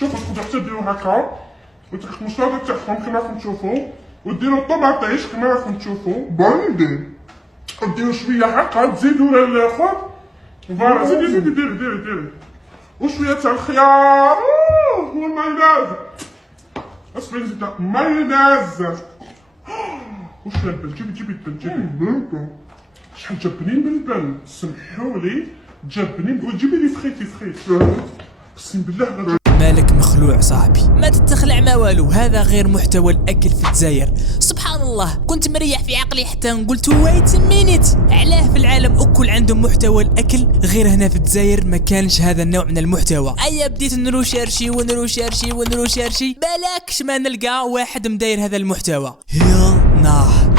شوفوا تقدر تديروا هكا وتركبوا السلطه تاعكم كما راكم تشوفوا وديروا الطوماطيش كما راكم تشوفوا باردين وديروا شويه هكا تزيدوا الخضر فوالا ديري وشويه تاع الخيار والمايونيز اصبري زيد مايونيز وشويه البن جيبي البن شحال جابنين بالبن سمحولي جابنين وجيبي لي فخيتي اقسم بالله مالك مخلوع صاحبي، ما تتخلع ما والو، هذا غير محتوى الاكل في الجزائر. سبحان الله، كنت مريح في عقلي حتى قلت ويت مينيت، علاه في العالم اكل عندهم محتوى الاكل غير هنا في الجزائر ما كانش هذا النوع من المحتوى. ايا بديت نروشارشي بلاكش ما نلقى واحد مداير هذا المحتوى.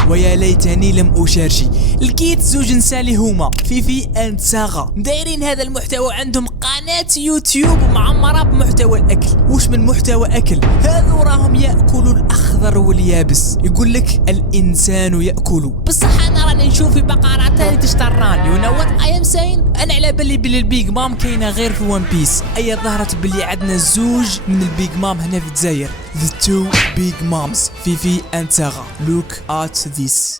ويا ليتني لم أشارشي. لقيت زوج نسالي هما فيفي اند ساغا دايرين هذا المحتوى، عندهم قناة يوتيوب معمرة بمحتوى الأكل. وش من محتوى أكل؟ هذو راهم يأكلوا الأخضر واليابس، يقول لك الإنسان يأكل. بصح أنا راني نشوف في بقرة تاني تشتراني. you know what I am saying؟ أنا على بالي بلي البيج مام كاينة غير في ون بيس. أي ظهرت بلي عندنا زوج من البيج مام هنا في الجزائر. The two big moms, Fifi and Sarah. Look at this.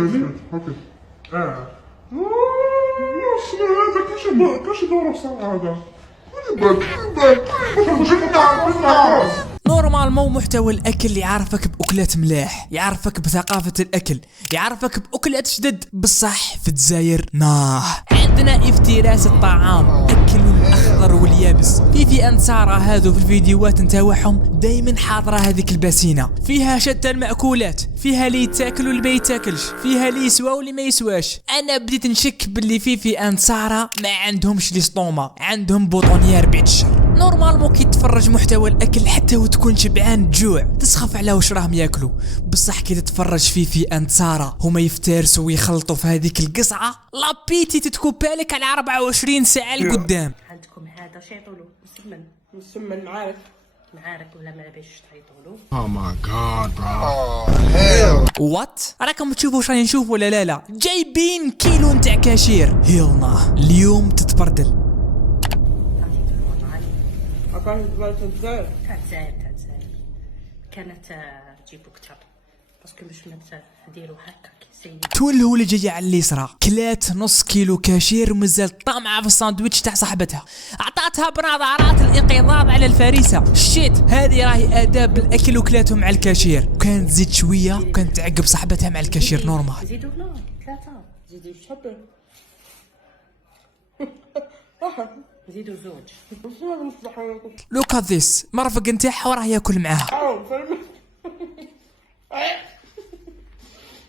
كاش دورو هذا نورمالمون محتوى الاكل يعرفك باكلات ملاح، يعرفك بثقافه الاكل، يعرفك باكلات جدد. بصح في الجزائر عندنا افتراس الطعام، اكلوا الاخضر واليابس. فيفي اند سارة هذو في الفيديوهات نتاعهم دايما حاضره هذيك الباسينه، فيها شتى المأكولات، فيها اللي يتاكل واللي ما يتاكلش، فيها اللي يسوى واللي ما يسواش. انا بديت نشك باللي فيفي اند سارة ما عندهمش ليستوما، عندهم بوطونيير بعد الشر. نورمالمون كي تتفرج محتوى الاكل حتى وتكون شبعان تجوع تسخف على واش راهم ياكلوا. بصح كي تتفرج فيفي اند سارة هما يفترسوا ويخلطوا في هذيك القصعه، لابيتي تتكوبالك على 24 ساعه لقدام. عندكم هذا شيطولو مسمن معارك ولا ما باش تحيطولو. Oh my god bro. وات راكم تشوفوا واش راني نشوف ولا لا؟ جايبين كيلو نتاع كاشير. هيلنا اليوم تتبردل. تاع الجزائر كانت تجيبو كثر باسكو باش ما نديرو هكا كي تولهو اللي جايه على اليسرى كلات نص كيلو كاشير ومازال طامعه في الساندويتش تاع صاحبتها، عطاتها بنظرات الانقضاض على الفريسه. شيت هذه راهي اداب الاكل وكلاتهم مع الكاشير، وكانت تزيد شويه وكانت تعقب صاحبتها مع الكاشير نورمال. زيدو هنا 3 زيدو شحال زيدو زوج. لوك ات ذيس، مرفق نتاعها وراه ياكل معاها.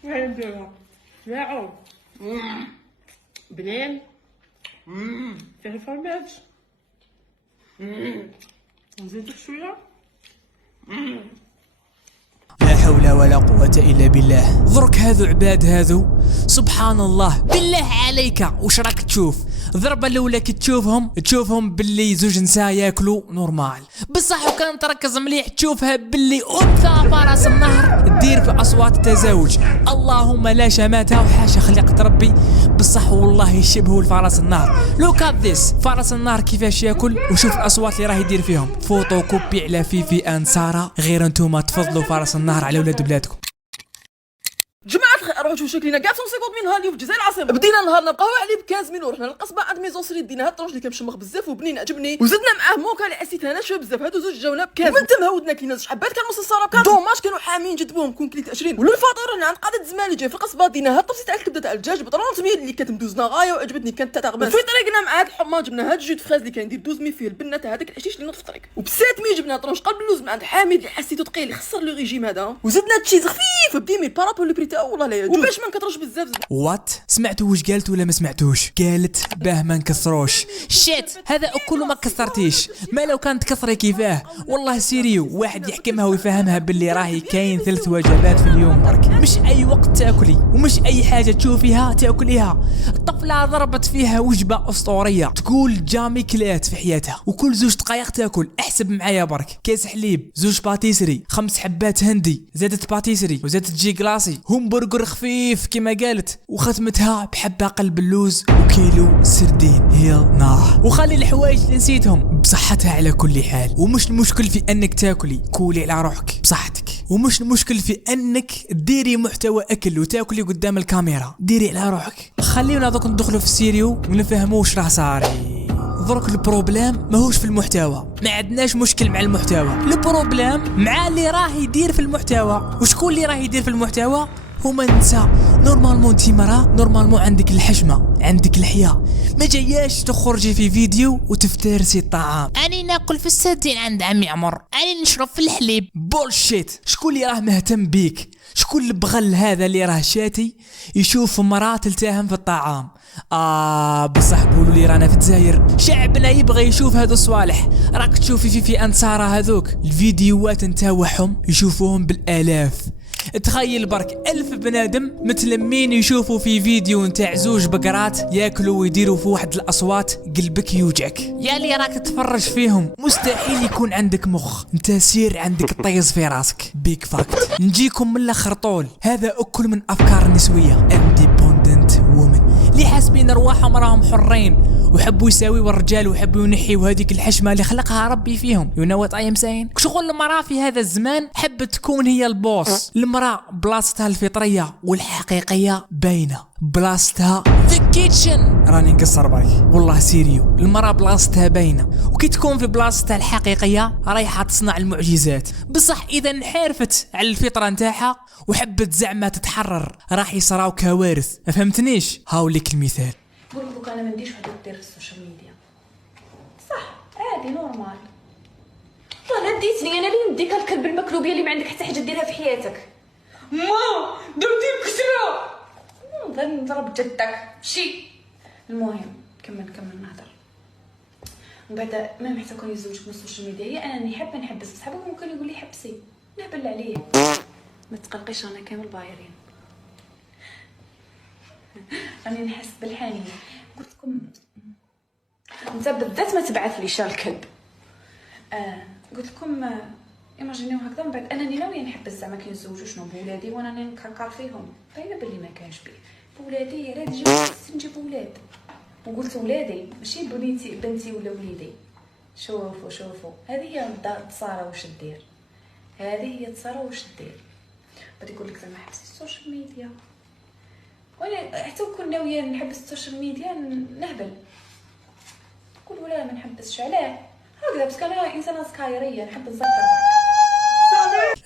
نديرها بنين فيه الفرماج نزيدو شويه. لا حول ولا قوة إلا بالله. ضرك هذو عباد هذو سبحان الله. بالله عليك وش راك تشوف؟ ضربة الأولى كي تشوفهم باللي زوج نساء ياكلوا نورمال، بصح وكان تركز مليح تشوفها باللي أنثى فرس النهر تدير في أصوات التزاوج. اللهم لا شماتها وحاشا خلقت ربي، بصح والله يشبهوا الفرس النهر. لوك ات ذيس، فرس النهر كيفاش ياكل وشوف الأصوات اللي راه يدير فيهم. فوتو كوبي على فيفي اند سارة، غير انتوما تفضلوا فرس النهر على ولاد بلادكم. جماعة الخير روحوا شوفوا شكلنا كاع 150 من هادي في الجزائر العاصمة. بدينا نهارنا بقهوة عليه ب 15 مليون، رحنا للقصبة عند ميزون سريد دينا هاد الطرونج اللي كان مشمخ بزاف وبنين عجبني، وزدنا معاه موكا اللي عسيت انا شويه بزاف. هادو زوج جاونا بكامل، ومن تم هودنا كلينا زوج حبات كان نص الصراب كان دوماج كانوا حامين جذبوهم كون كليت 20. ولو الفطور هنا عند قاده الزمالي جاي في القصبة دينا هاد الطبسي تاع الكبده تاع الدجاج ب 300 اللي كانت مدوزنا غايه وعجبتني كانت تاع غبان. في طريقنا مع هاد الحمار جبنا هاد الجو فريز اللي كان يدير 1200 فيه البنه تاع هذاك الحشيش اللي نوض في الطريق، وب 700 جبنا طرونج قلب اللوز من عند حامد اللي حسيتو ثقيل اللي خسر لو ريجيم هذا، وزدنا تشيز خفيف ب 10 بارابول لو بري تاعو والله لا يجوز، وباش ما نكثروش بزاف. وات سمعتوا واش قالت ولا ما سمعتوش؟ قالت باه ما نكسروش. شيت هذا اكل ما كسرتيش، ما لو كانت كسري كيفاه والله سيريو واحد يحكمها ويفهمها باللي راهي كاين 3 وجبات في اليوم برك، مش اي وقت تاكلي ومش اي حاجه تشوفيها تاكليها. الطفله ضربت فيها وجبه اسطوريه تقول جامي كلات في حياتها، وكل 2 دقائق تاكل. احسب معايا برك، كاس حليب، 2 باتيسري، 5 حبات هندي، زادت باتيسري وزادت جي كلاسي، همبرجر خفيف كما قالت، وختمتها بحبة قلب اللوز وكيلو سردين. يلا وخلي الحوايج اللي نسيتهم بصحتها على كل حال. ومش المشكل في انك تاكلي، كولي على روحك بصحتك. ومش المشكل في انك ديري محتوى اكل وتاكلي قدام الكاميرا، ديري على روحك. خلينا دوك ندخلوا في السيريو ونفهموا واش راه صاري. درك البروبليم ماهوش في المحتوى، ما عندناش مشكل مع المحتوى، البروبليم مع اللي راه يدير في المحتوى. وشكون اللي راه يدير في المحتوى؟ هما النساء. نورمالمون انتي مرا، نورمالمون عندك الحشمه، عندك الحياء، ما جاياش تخرجي في فيديو وتفترسي الطعام. اني ناكل في السردين عند عمي عمر، اني نشرب في الحليب. بولشيت. شكون اللي راه مهتم بيك؟ شكون البغل هذا اللي راه شاتي يشوف مراه تلتهم في الطعام؟ بصح قولوا لي رانا في الجزائر شعبنا يبغى يشوف هذو الصوالح. راك تشوفي في انصار هذوك الفيديوهات نتاعهم يشوفوهم بالالاف. تخيل برك 1000 بنادم متلمين يشوفوا في فيديو نتاع زوج بقرات ياكلوا ويديروا في واحد الاصوات، قلبك يوجعك. يا اللي راك تتفرج فيهم مستحيل يكون عندك مخ، انت سير عندك طيز في راسك. بيك فاكت. نجيكم من الاخر طول، هذا اكل من افكار النسويه انديبندنت وومن اللي حاسبين رواحهم راهم حرين وحبوا يساويوا الرجال وحبوا ينحيوا هذيك الحشمه اللي خلقها ربي فيهم. يو نو وات اي ام ساين. شغل المراه في هذا الزمان حبت تكون هي البوس. المراه بلاصتها الفطريه والحقيقيه باينه، بلاصتها ذا كيتشن. راني نقصر برك والله سيريو، المراه بلاصتها باينه، وكي تكون في بلاصتها الحقيقيه رايحه تصنع المعجزات. بصح اذا انحرفت على الفطره نتاعها وحبت زعما تتحرر راح يصراو كوارث. ما فهمتنيش؟ هاوليك المثال. قول لك انا ما نديش وحده دير في السوشيال ميديا، صح عادي نورمال. والله نديتني انا اللي نديك الكلب المكلوبيه اللي ما عندك حتى حاجه ديرها في حياتك. ما درتي بكسره نظن نضرب جدك شي. المهم كمل نهضر. ومن بعد ما حتى كون يزوجك من السوشيال ميديا، هي انا اللي حابه نحبس صحابك ممكن يقول لي حبسي، نهبل عليه. ما تقلقيش انا كامل بايرين. راني نحس بالحنين. قلت لكم انت بالذات ما تبعث لي شال الكلب. قلت لكم ايماجينيو هكذا من بعد انني ناويه نحبس زعما كي نتزوجوا شنو بولادي وانا نكركر فيهم. باينه باللي ما كانش بيه بولادي. يا ريت نجيب ولاد. وقلت ولادي ماشي بنتي ولا وليدي. شوفوا هذه هي تصارى واش دير، هذه هي تصارى واش دير. بدي يقول لك زعما حبسي السوشيال ميديا، وانا حتى كون ناويه نحبس السوشيال ميديا نهبل نقول ولا ما نحبسش. علاه هكذا؟ بس انا انسانه سكايريه نحب نذكر.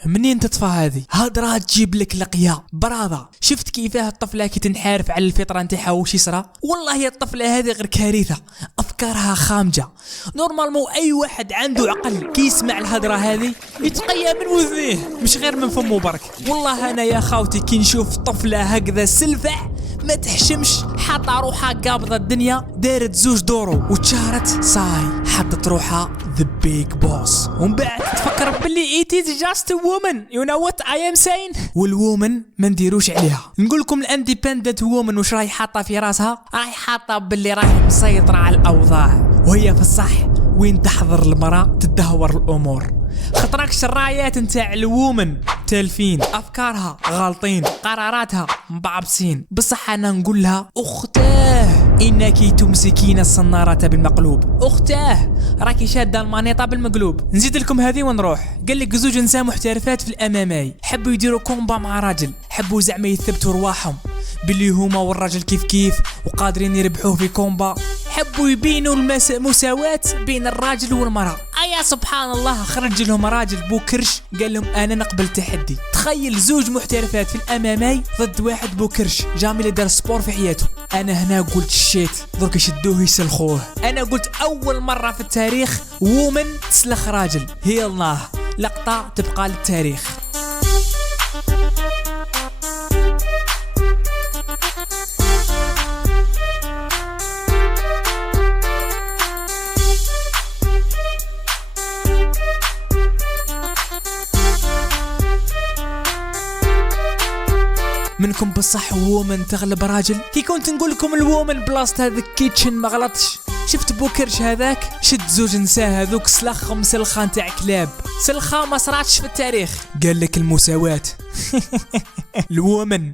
منين تطفى هذه هضره تجيب لك لقيا براضه. شفت كيفاه الطفله كي تنحارف على الفطره نتاعها واش يصرى؟ والله هي الطفله هذه غير كارثه، افكارها خامجه. نورمالمون اي واحد عنده عقل كي يسمع الهضره هذه يتقيا من وذنيه مش غير من فمه برك. والله انا يا خاوتي كي نشوف طفله هكذا سلفح ما تحشمش، حاطه روحها قابضه الدنيا، دارت زوج دورو وتشهرت صاي، حطت روحها ذا بيج بوس. ومن بعد تفكر باللي ات از جاست ا وومن. يو نو وات اي ام ساين. والوومن ما نديروش عليها. نقول لكم الانديبندنت وومن واش راهي حاطه في راسها؟ راهي حاطه باللي راهي مسيطره على الاوضاع، وهي في الصح وين تحضر المراه تدهور الامور. خطرك الرايات نتاع الوومن تالفين، افكارها غالطين، قراراتها مبعبسين. بصح انا نقول لها اختاه انك تمسكين الصناره بالمقلوب، اختاه راكي شاده المانيطه بالمقلوب. نزيد لكم هذه ونروح. قال لك زوج نساء محترفات في الامامي حبوا يديروا كومبا مع راجل، حبوا زعما يثبتوا رواحهم باللي هما والراجل كيف وقادرين يربحوه في كومبا. حبوا يبينوا المساواة بين الراجل والمرأة. يا سبحان الله، خرج لهم راجل بوكرش قال لهم انا نقبل تحدي. تخيل زوج محترفات في الامامي ضد واحد بوكرش جامي اللي دار سبور في حياته. انا هنا قلت شيت درك يشدوه يسلخوه. انا قلت اول مرة في التاريخ وومن تسلخ راجل. هي الله لقطة تبقى للتاريخ. منكم بصح وومن تغلب راجل؟ كي كنت نقول لكم الوومن بلاصت هذا الكيتشن ما غلطش. شفت بوكرش هذاك شد زوج نساء هذوك سلخهم سلخه نتاع كلاب، سلخه ما صراتش في التاريخ. قال لك المساواة. الوومن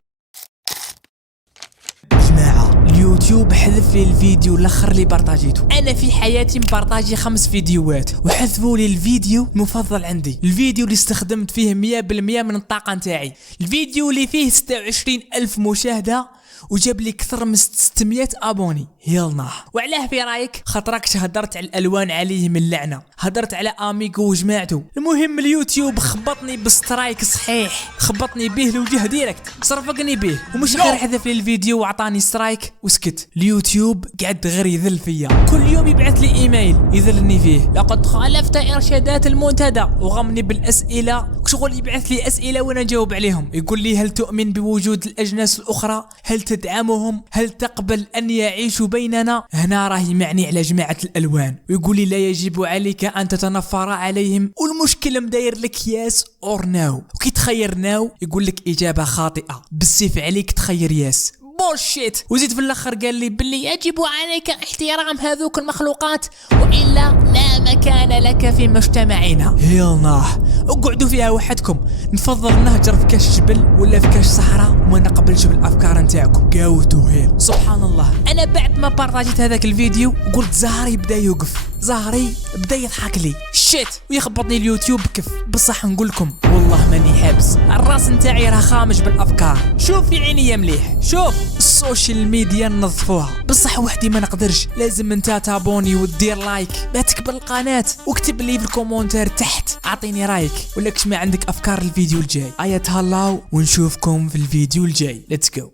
اليوتيوب حذف لي الفيديو الاخر اللي بارطاجيته. انا في حياتي مبارطاجي 5 فيديوهات وحذفوا لي الفيديو المفضل عندي، الفيديو اللي استخدمت فيه 100% من الطاقه نتاعي، الفيديو اللي فيه 26,000 مشاهده وجاب لي اكثر من 600 ابوني. يلا وعلاه في رايك؟ خاطرك هدرت على الالوان عليه من اللعنه، هدرت على اميغو وجماعته. المهم اليوتيوب خبطني بسترايك صحيح، خبطني به لوجه ديريكت، صرفقني به، ومش غير حذف لي الفيديو وعطاني سترايك وسكت. اليوتيوب قاعد غير يذل فيا، كل يوم يبعث لي ايميل يذلني فيه، لقد خالفت ارشادات المنتدى، وغمني بالاسئله، شغل يبعث لي اسئله وانا نجاوب عليهم، يقول لي هل تؤمن بوجود الاجناس الاخرى؟ هل تدعمهم؟ هل تقبل ان يعيشوا بيننا؟ هنا راه يمعني على جماعه الالوان، ويقول لي لا يجب عليك ان تتنفر عليهم، والمشكل مداير لك ياس اور ناو، وكي تخير ناو يقول لك اجابه خاطئه، بالسيف عليك تخير ياس. بولشيت. وزيد في الاخر قال لي باللي يجب عليك احترام هذوك المخلوقات والا لا مكان لك في مجتمعنا. يلا اقعدوا فيها وحدكم، نفضل نهجر في كاش جبل ولا في كاش صحراء وما نقبلش بالافكار نتاعكم. قاوتوا هيل. سبحان الله، انا بعد ما بارطاجيت هذاك الفيديو قلت زهري بدا يوقف، زهري بدا يضحك لي شيت ويخبطني اليوتيوب كف. بصح نقول لكم والله ماني حابس، الراس نتاعي راه خامج بالافكار. شوف في عيني يا مليح، شوف السوشيال ميديا نظفوها، بصح وحدي ما نقدرش، لازم انت تابوني ودير لايك، باتك بالقناه واكتب لي في الكومنتار تحت اعطيني رايك، ولا كش ما عندك افكار الفيديو الجاي. ايا تهلاو ونشوفكم في الفيديو الجاي. ليتس جو.